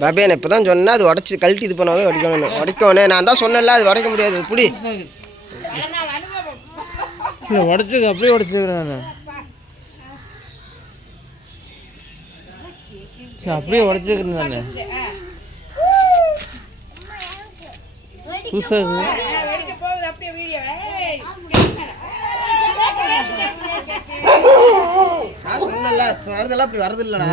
பாபே நான் இப்போதான் சொன்னேன் அது உடச்சி கழட்டி இது பண்ணாதான் உடைக்கணும் உடைக்கணும் நான் தான் சொன்னேன்ல அது உடைக்க முடியாது இப்படி உடச்சுக்க அப்படியே உடச்சுக்கிறேன் அப்படியே உடச்சுக்கிறேன் நான் புதுசாக நான் சொன்னேன்ல வரதெல்லாம் அப்படி வரது இல்லடா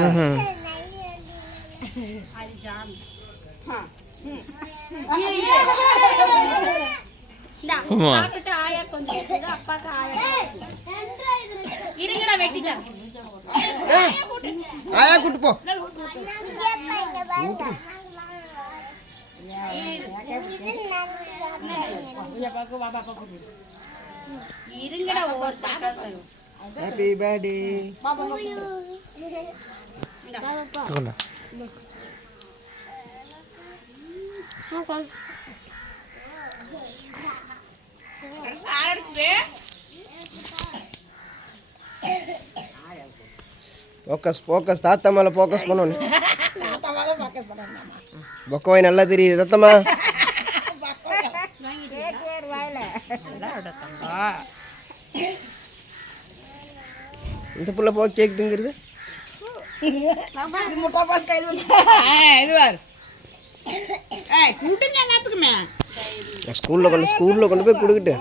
ஆயா கூட்டு போ ஹாப்பி பர்த்டே ஃபோக்கஸ் தாத்தா மேலே ஃபோக்கஸ் பண்ணணும் பொக்கவாய் நல்லா தெரியுது தாத்தம்மா இந்த புள்ள போ கேக் திங்கிறது ஸ்கூல்ல கொண்டு போய் கொடுக்கிட்டு